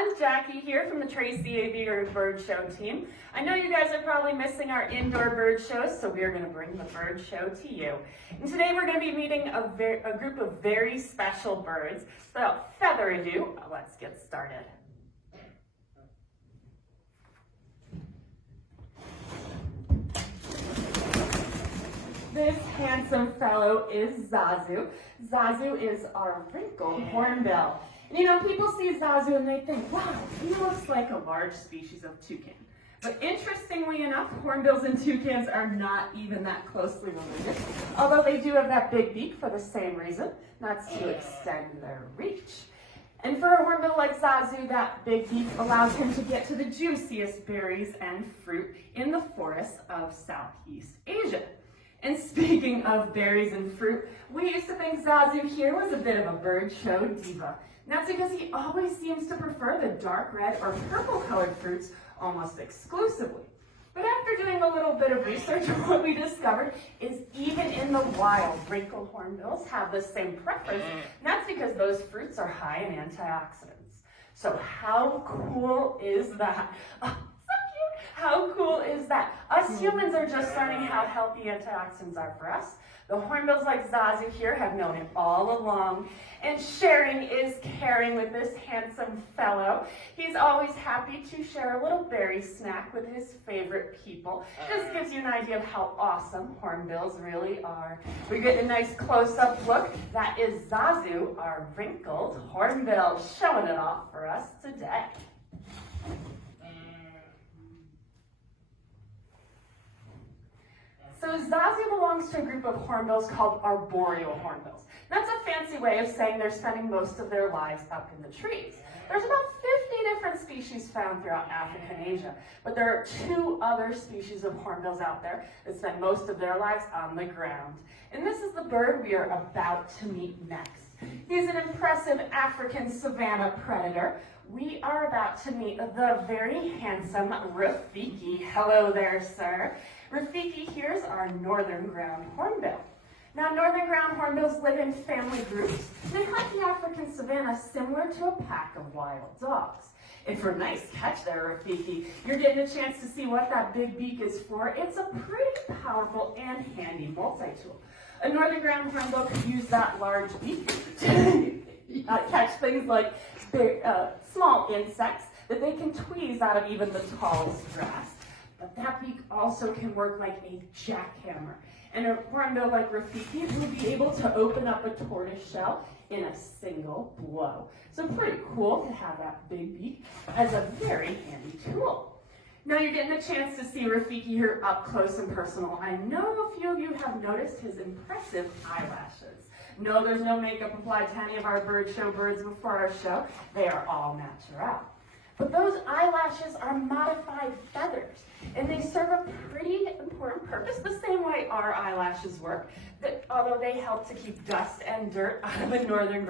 everyone, Jackie here from the Tracy Aviator Bird Show team. I know you guys are probably missing our indoor bird shows, so we are going to bring the bird show to you. And today we're going to be meeting a group of very special birds. So without further ado, let's get started. This handsome fellow is Zazu. Zazu is our wrinkled hornbill. And you know, people see Zazu and they think, wow, he looks like a large species of toucan. But interestingly enough, hornbills and toucans are not even that closely related, although they do have that big beak for the same reason, that's to extend their reach. And for a hornbill like Zazu, that big beak allows him to get to the juiciest berries and fruit in the forests of Southeast Asia. And speaking of berries and fruit, we used to think Zazu here was a bit of a bird show diva. And that's because he always seems to prefer the dark red or purple colored fruits almost exclusively. But after doing a little bit of research, what we discovered is even in the wild, wrinkled hornbills have the same preference, and that's because those fruits are high in antioxidants. So how cool is that? How cool is that? Us humans are just learning how healthy antioxidants are for us. The hornbills like Zazu here have known it all along. And sharing is caring with this handsome fellow. He's always happy to share a little berry snack with his favorite people. This gives you an idea of how awesome hornbills really are. We get a nice close-up look. That is Zazu, our wrinkled hornbill, showing it off for us today. So Zazu belongs to a group of hornbills called arboreal hornbills. That's a fancy way of saying they're spending most of their lives up in the trees. There's about 50 different species found throughout Africa and Asia, but there are 2 other species of hornbills out there that spend most of their lives on the ground. And this is the bird we are about to meet next. He's an impressive African savanna predator. We are about to meet the very handsome Rafiki. Hello there, sir. Rafiki here is our northern ground hornbill. Now, northern ground hornbills live in family groups. They hunt the African savanna similar to a pack of wild dogs. And for a nice catch there, Rafiki, you're getting a chance to see what that big beak is for. It's a pretty powerful and handy multi-tool. A northern ground hornbill could use that large beak to catch things like small insects that they can tweeze out of even the tallest grass. But that beak also can work like a jackhammer. And a hornbill like Rafiki will be able to open up a tortoise shell in a single blow. So pretty cool to have that big beak as a very handy tool. Now you're getting a chance to see Rafiki here up close and personal. I know a few of you have noticed his impressive eyelashes. No, there's no makeup applied to any of our bird show birds before our show. They are all natural. But those eyelashes are modified feathers, and they serve a pretty important purpose, the same way our eyelashes work, that although they help to keep dust and dirt out of the northern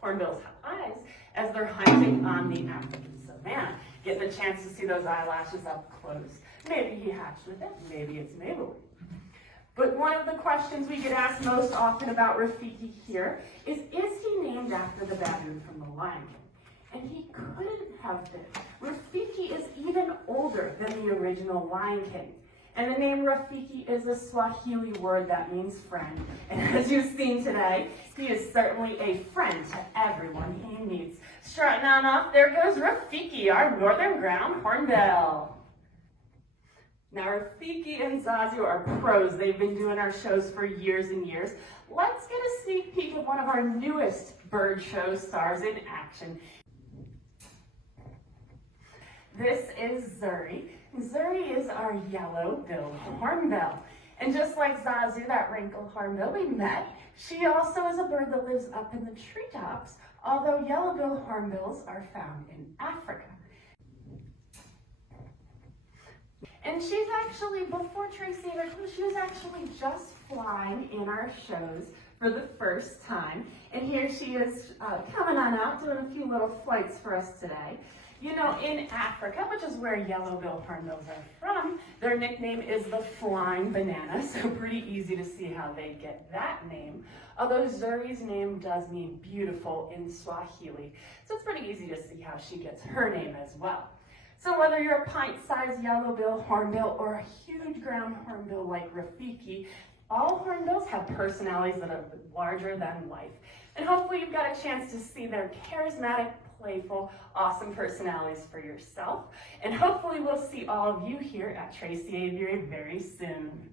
hornbill's eyes as they're hunting on the African savanna. Getting a chance to see those eyelashes up close. Maybe he hatched with it, maybe it's Maybelline. But one of the questions we get asked most often about Rafiki here is he named after the baboon from The Lion King? And he couldn't have been. Rafiki is even older than the original Lion King. And the name Rafiki is a Swahili word that means friend. And as you've seen today, he is certainly a friend to everyone he meets. Strutting on off, there goes Rafiki, our northern ground hornbill. Now, Rafiki and Zazu are pros. They've been doing our shows for years and years. Let's get a sneak peek of one of our newest bird show stars in action. This is Zuri. Zuri is our yellow-billed hornbill. And just like Zazu, that wrinkled hornbill we met, she also is a bird that lives up in the treetops, although yellow-billed hornbills are found in Africa. And she's actually, before Tracy, she was actually just flying in our shows for the first time. And here she is coming on out, doing a few little flights for us today. You know, in Africa, which is where yellow-billed hornbills are from, their nickname is the flying banana, so pretty easy to see how they get that name. Although Zuri's name does mean beautiful in Swahili, so it's pretty easy to see how she gets her name as well. So whether you're a pint-sized yellow-billed hornbill or a huge ground hornbill like Rafiki, all hornbills have personalities that are larger than life. And hopefully you've got a chance to see their charismatic, playful, awesome personalities for yourself. And hopefully we'll see all of you here at Tracy Aviary very soon.